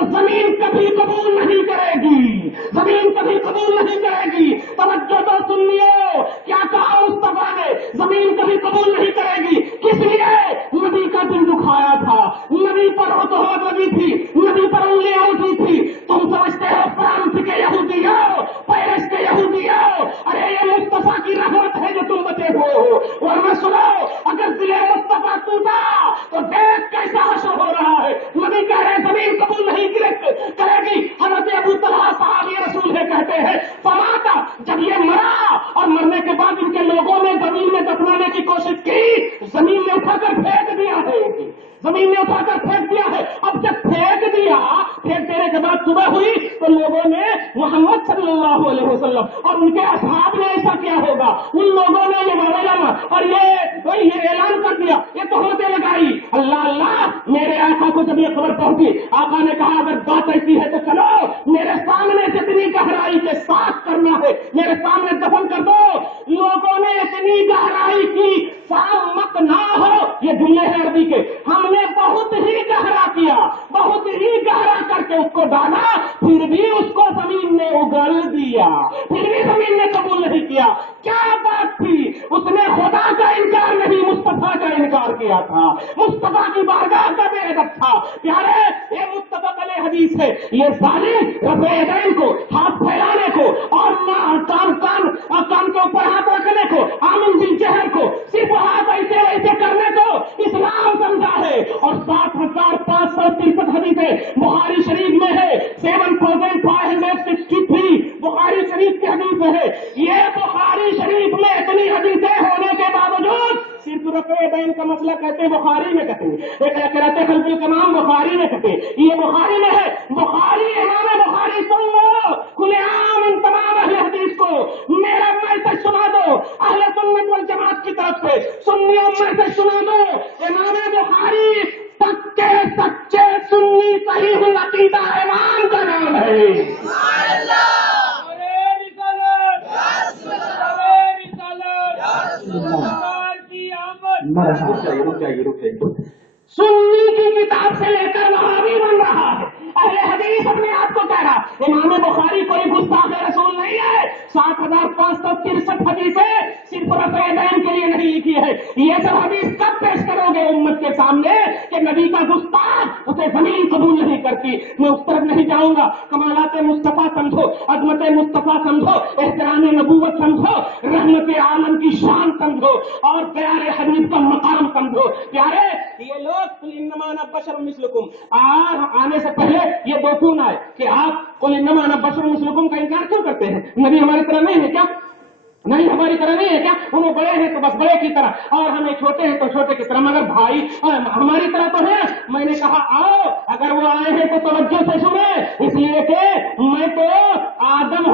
تو زمین کبھی قبول نہیں کرے گی، زمین کبھی قبول نہیں کرے گی۔ توجہ تو سنیے، کیا کہا مصطفیٰ نے؟ زمین کبھی قبول نہیں کرے گی۔ کس لیے؟ نبی کا دل دکھایا تھا، نبی پر اتحاد لگی تھی، نبی پر انگلیاں اٹھی تھی۔ تم سمجھتے ہو فرانس کے یہودیوں، پیرس کے یہودیوں، ارے یہ مصطفیٰ کی رحمت ہے جو تم بچے ہوئے ہو۔ ورنہ سنو، اگر دل مصطفیٰ ٹوٹا تو دیکھ کیسا حشر ہو رہا ہے۔ نبی کہہ رہے زمین قبول نہیں کرے گی۔ حضرت ابو طلحہ صحابی رسول ہے کہتے ہیں فماتا، جب یہ مرا اور مرنے کے بعد ان کے لوگوں نے زمین میں دفنانے کی کوشش کی، زمین میں اٹھا کر پھینک دیا ہے، زمین میں اٹھا کر پھینک دیا ہے۔ اب جب پھینک دیا، پھینک دینے کے بعد صبح ہوئی تو لوگوں نے محمد صلی اللہ علیہ وسلم اور ان کے اصحاب نے ایسا کیا ہوگا، ان لوگوں نے یہ معاملہ اور یہ اعلان کر دیا، یہ تہمتیں لگائی۔ اللہ اللہ، میرے آقا کو جب یہ خبر پہنچی، آقا نے کہا اگر بات ایسی ہے تو چلو میرے سامنے جتنی گہرائی کے ساتھ کرنا ہے میرے سامنے دفن کر دو۔ لوگوں نے اتنی گہرائی کی، مت نہ ہو، یہ جملے ہیں عربی کے، ہم نے بہت ہی گہرا کیا، بہت ہی گہرا کر کے اس کو ڈالا، پھر بھی اس کو زمین نے اگل دیا، پھر بھی زمین نے قبول نہیں کیا۔ کیا بات تھی؟ اس نے خدا کا انکار نہیں، مصطفیٰ کا انکار کیا تھا، مصطفیٰ کی بارگاہ کا بے ادب تھا۔ پیارے، یہ متفق علیہ حدیث ہے، یہ ظالم رفع یدین کو، ہاتھ پھیلانے کو اور کان کے اوپر ہاتھ رکھنے کو، آمین بن چہر کو، صرف ہاتھ ایسے ایسے کرنے کو اسلام سمجھا ہے۔ اور 7,563 حدیثیں بخاری شریف میں ہے، 7,563 بخاری شریف کی حدیث میں ہے۔ یہ بخاری شریف میں اتنی حدیثیں ہونے کے باوجود صرف رفع یدین کا مسئلہ کہتے ہیں بخاری میں کہتے ہیں، ایک کہتے خلق الکلام بخاری میں کہتے ہیں، یہ بخاری میں ہے۔ بخاری، امام بخاری سن لو کھلے عام ان تمام اہل حدیث کو، میرا میسج سنا دو اہل سنت والجماعت کی طرف سے، سنیوں میسج سنا دو، امام بخاری سچے سچے سنی صحیح العقیدہ امام کا نام ہے۔ رک جائیے، سنی کی کتاب سے لے کر وہابی بن رہا ہے، اہل حدیث اپنے آپ کو کہہ رہا۔ امام بخاری کوئی گستاخ رسول نہیں ہے۔ 7,563 حدیثیں صرف رفع یدین کے لیے نہیں لکھی ہے۔ یہ سب حدیث کب پیش کرو گے امت کے سامنے کہ نبی کا گستاخ اسے زمین قبول نہیں کرتی؟ میں اس طرف نہیں جاؤں گا۔ کمالات مصطفیٰ سمجھو، عظمت مصطفیٰ سمجھو، احترام نبوت سمجھو، رحمت عالم کی شان سمجھو اور پیارے حبیب کا مقام سمجھو۔ پیارے، یہ لوگ قل انما انا بشر مثلکم آنے سے پہلے یہ دو کیوں آئے کہ آپ قل انما انا بشر مثلکم کا انکار کیوں کرتے ہیں؟ نبی ہماری طرح نہیں ہے کیا؟ نہیں ہماری طرح نہیں ہے کیا؟ انہیں بڑے ہیں تو بس بڑے کی طرح اور ہمیں چھوٹے ہیں تو چھوٹے کی طرح، مگر بھائی ہماری طرح تو ہے۔ میں نے کہا آؤ، اگر وہ آئے ہیں تو توجہ سے سنیں، اس لیے کہ میں تو آدمیت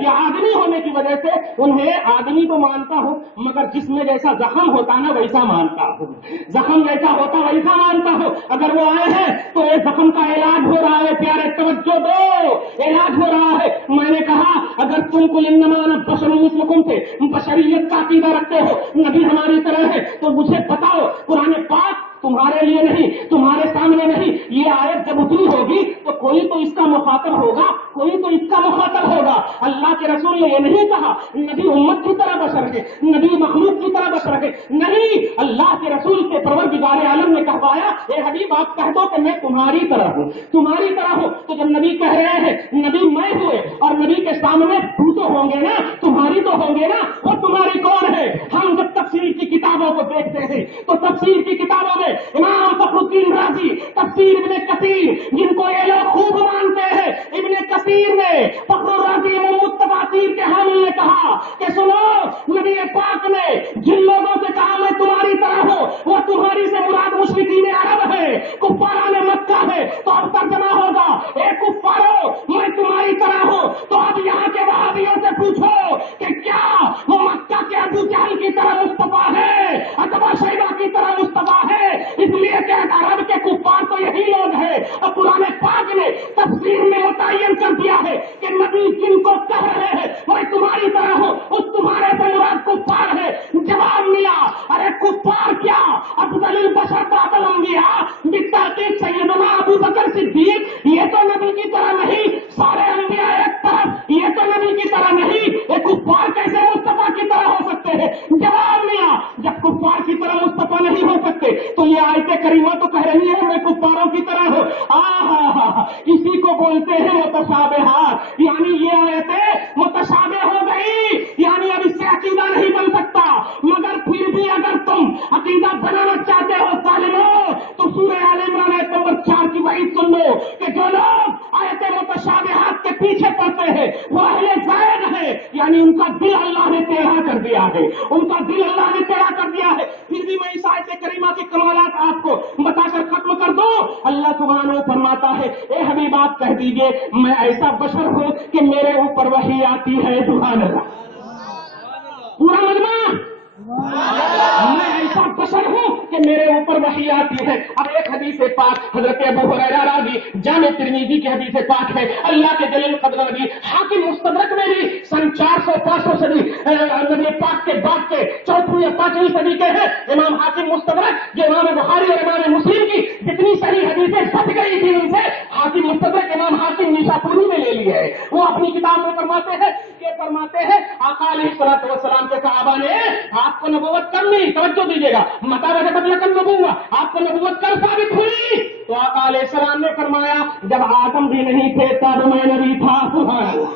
یا آدمی ہونے کی وجہ سے انہیں آدمی تو مانتا ہوں، مگر جس میں جیسا زخم ہوتا نا ویسا مانتا ہوں، زخم جیسا ہوتا ویسا مانتا ہوں۔ اگر وہ آئے ہیں تو یہ زخم کا علاج ہو رہا ہے۔ پیارے توجہ دو، علاج ہو رہا ہے۔ میں نے کہا اگر تم قل انما انا بشر مثلکم سے بشریت کا عقیدہ رکھتے ہو، نبی ہماری طرح ہے، تو مجھے بتاؤ قرآن پاک تمہارے لیے نہیں، تمہارے سامنے نہیں، یہ آیت جب اتری ہوگی تو کوئی تو اس کا مخاطب ہوگا، کوئی تو اس کا مخاطب ہوگا۔ اللہ کے رسول نے یہ نہیں کہا نبی امت کی طرح بشر ہے، نبی مخلوق کی طرح بشر ہے، نہیں، اللہ کے رسول کے پروردگار عالم نے کہوایا اے حبیب آپ کہہ دو کہ میں تمہاری طرح ہوں، تمہاری طرح ہوں۔ تو جب نبی کہہ رہے ہیں نبی میں ہوئے اور نبی کے سامنے تو ہوں گے نا، تمہاری تو ہوں گے نا، وہ تمہاری کون ہے؟ ہم جب تفسیر کی کتابوں کو دیکھتے ہیں تو تفسیر کی کتابوں میں امام فخر الدین رازی، تفسیر ابن کثیر، جن کو یہ لوگ خوب مانتے ہیں، ابن کثیر نے فخر الرازی تفاسیر کے حامل نے کہا کہ سنو، نبی پاک نے جن لوگوں سے کہا میں تمہاری طرح ہوں، وہ تمہاری سے مراد مشرکین عرب ہے، کفاران مکہ ہے۔ تو اب ترجمہ ہوگا اے کفارو میں تمہاری طرح ہوں، تو اب یہاں کے وہابیوں سے پوچھو کہ کیا وہ مکہ کے ابو جہل کی طرح مصطفیٰ ہے، اتبا شیبہ کی طرح مصطفیٰ ہے؟ اس لیے کہ عرب کے کفار تو یہی لوگ ہیں۔ اب قرآن پاک نے تفسیر میں متعین کر دیا ہے کہ نبی جن کو کہہ رہے ہیں میں تمہاری طرح ہوں، اس تمہارے سے مراد کفار ہے۔ جواب ملا ارے کفار کیا، اب अफजल बशर बादल अंबिया बित्ताकीद सैयदना अबू बकर सिद्दीक, ये तो नबी की तरह नहीं, सारे अंबिया एक तरफ, ये तो नबी की तरह नहीं, ये कुफ्फार कैसे मुस्तफा की तरह हो सकते हैं? जवाब मिला, जब कुफ्फार की तरह मुस्तफा नहीं हो सकते तो ये आयत करीमा तो कह रही है मैं कुफ्फारों की तरह हूं। इसी को बोलते हैं मुतशाबिहात, यानी ये आयतें मुतशाबिह हो गई, यानी अब इससे अकीदा नहीं बन सकता। मगर फिर भी अगर तुम अकीदा बनाना चाहते हो सालिमो, तो सूरह आल इमरान आयत नंबर 4 की वही सुन लो कि जो लोग आयतें मुतशाबिहात के पीछे पड़ते हैं वो अहले ज़ैग है, यानी उनका दिल अल्लाह ने टेढ़ा कर दिया है, उनका दिल अल्लाह ने टेढ़ा कर दिया है। फिर भी मैं इस आयत करीमा के कमालात आपको बताकर खत्म कर दूं। अल्लाह सुब्हानहू फरमाता है, ए हबीब आप कह दीजिए मैं ऐसा बशर हूं कि मेरे ऊपर वही आती है। सुभान अल्लाह, पूरा मजमा, मैं ऐसा बशर हूं कि मेरे ऊपर वही आती है। अब एक हदीस पाक हजरत अबू हुरैरा रावी जामे तिरमिजी की हदीस पाक है, अल्लाह के जलील कदर नबी हाकिम मुस्तदरक में भी सन 400-500 सदी नबी पाक के बाद के 4वीं या 5वीं सदी के हैं इमाम हाकिम मुस्तदरक, जो इमाम बुखारी और इमाम मुस्लिम की जितनी सारी हदीसें बच गई थी उनसे हाकिम मुस्तदरक इमाम हाकिम निशापुरी में ले ली है। वो अपनी किताब में फरमाते हैं आका अलैहिस्सलातु वस्सलाम के सहाबा ने आपको नबूवत कब मिली, तवज्जो दीजिएगा, मता वजबत लकन नबूवा, आपको नबूवत कब साबित हुई? तो आका अलैहिस्सलाम ने फरमाया जब आदम भी नहीं थे तब मैं नबी था। सुभान अल्लाह,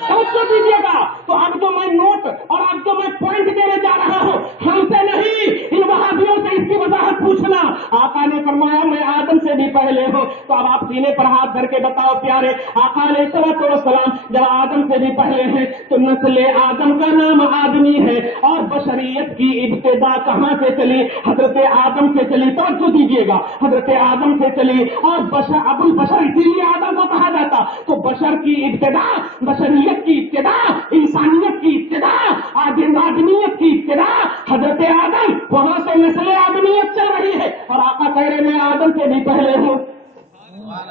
तवज्जो दीजिएगा। तो अब जो मैं नोट और अब जो मैं पॉइंट देने जा रहा हूं, हमसे नहीं इन वहाबियों से इसकी वजाहत पूछना। आका ने फरमाया मैं आदम से भी पहले हूं। तो अब आप सीने पर हाथ धर के बताओ प्यारे, आका अलैहिस्सलातु वस्सलाम जब आदम से भी पहले हैं तो नस्ले आदम का नाम आदमी है और बशरियत की इब्तिदा कहां से चली? हजरत आदम से चली। तवज्जो दीजिएगा, हजरत आदम से चली और बशर अबुल बशर इसीलिए आदम को कहा जाता। तो बशर की इब्तिदा, बशरियत की इब्तिदा, इंसानियत की इब्तिदा, आदमियत की इब्तिदा हजरत आदम, वहां से नस्ले आदमियत चल रही है। और आका कह रहे मैं आदम से भी पहले हूं,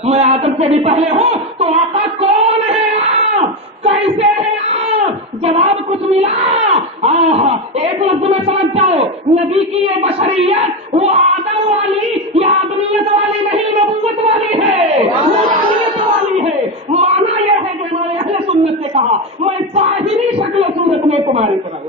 मैं आदम से भी पहले हूं। तो आका कौन है आप, कैसे है आप? जवाब कुछ मिला? एक लफ्ज में समझ जाओ, नबी की ये बशरियत वो आदम वाली या आदमियत वाली नहीं, नबूवत वाली है, नूरानियत वाली है। माना यह है जो हमारे अहले सुन्नत ने कहा मैं ज़ाहिरी शक्ल सूरत में तुम्हारी तरह,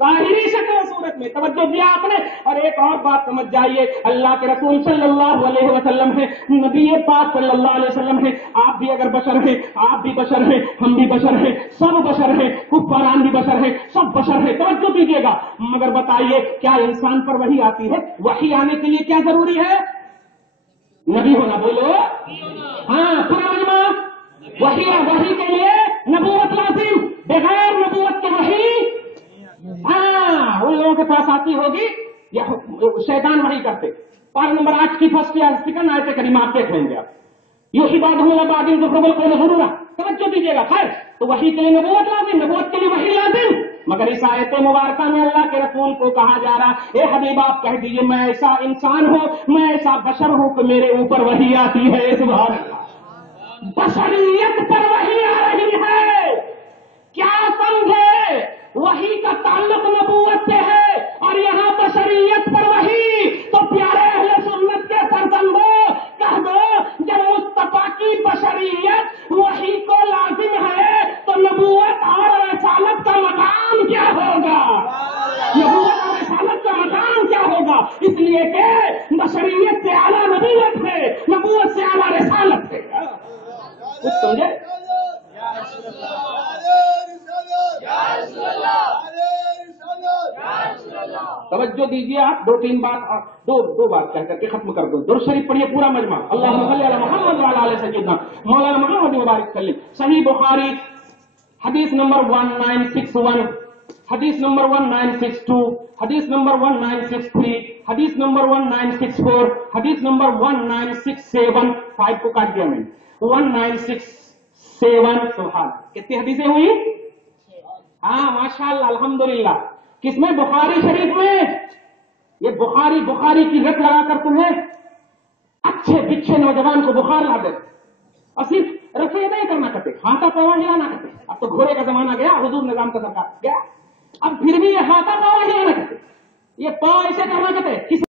ज़ाहिरी शक्ल सूरत में। तवज्जो दिया आपने। और एक और बात समझ जाइए, अल्लाह के रसूल सल्लल्लाहु अलैहि वसल्लम है, नबी पाक सल्लल्लाहु अलैहि वसल्लम है। आप भी अगर बशर हैं, आप भी बशर हैं, हम भी बशर हैं, सब बशर हैं, कुफ्फारान भी बशर हैं, सब बशर हैं। तवज्जो दीजिएगा। मगर बताइए क्या इंसान पर वही आती है? वही आने के लिए क्या जरूरी है? नबी होना। बोलो हाँ, पूरा मजमा, वही के लिए नबूवत लाजिम, बगैर नबूवत के वही उन लोगों के पास आती होगी या शैतान वही करते। पार नंबर 8 की फर्स्ट या सेकंड आयत करीमा आप देख लेंगे आप, ये बादिन जरूरा। तवज्जो दीजिएगा। खैर, तो वही के लिए नबूवत लाजिम, नबूवत के लिए वही लाजिम। मगर इस आयत मुबारक में अल्लाह के रसूल को कहा जा रहा, ए हबीब आप कह दीजिए मैं ऐसा इंसान हूं, मैं ऐसा बशर हूं कि मेरे ऊपर वही आती है। सुभान अल्लाह, बशरियत पर वही आ रही है। क्या समझे? वही का ताल्लुक नबूवत से है और यहाँ बशरियत पर वही। तो प्यारे अहले सुन्नत के फरजंदो कह दो जब मुस्तफा की बशरियत वही को लाजिम है तो नबूवत और रिसालत का मकाम क्या होगा? नबूवत और रिसालत का मकाम क्या होगा? इसलिए कि बशरियत से आला नबूवत है, नबूवत से आला रिसालत है। कुछ समझे? तवज्जो दीजिए आप, दो बात कह करके खत्म कर दो। दुरूद शरीफ पढ़िए पूरा मजमा। अल्लाहुम्मा सल्ली अला मुहम्मद व अला आलि सय्यिदना मौलाना मुहम्मद मुबारक सल्लम। सही बुखारी हदीस नंबर 1961, हदीस नंबर 1962, हदीस नंबर 1963, हदीस नंबर 1964, हदीस नंबर 1967। 5 को काट दिया मैंने, 1967। सुभान, कितनी हदीसें हुई? हाँ माशाअल्लाह, अल्हम्दुलिल्लाह। किसमें? बुखारी शरीफ में। ये बुखारी की रट लगाकर तुम्हें अच्छे बिच्छे नौजवान को बुखार ला दे और सिर्फ रफे नहीं करना करते, हाथा पावा हिलाना करते। अब तो घोड़े का जमाना गया, हुजूर निजाम का सरकार गया, अब फिर भी ये हाथा पावा हिलाना करते। یہ پا ایسے کرنا کہتے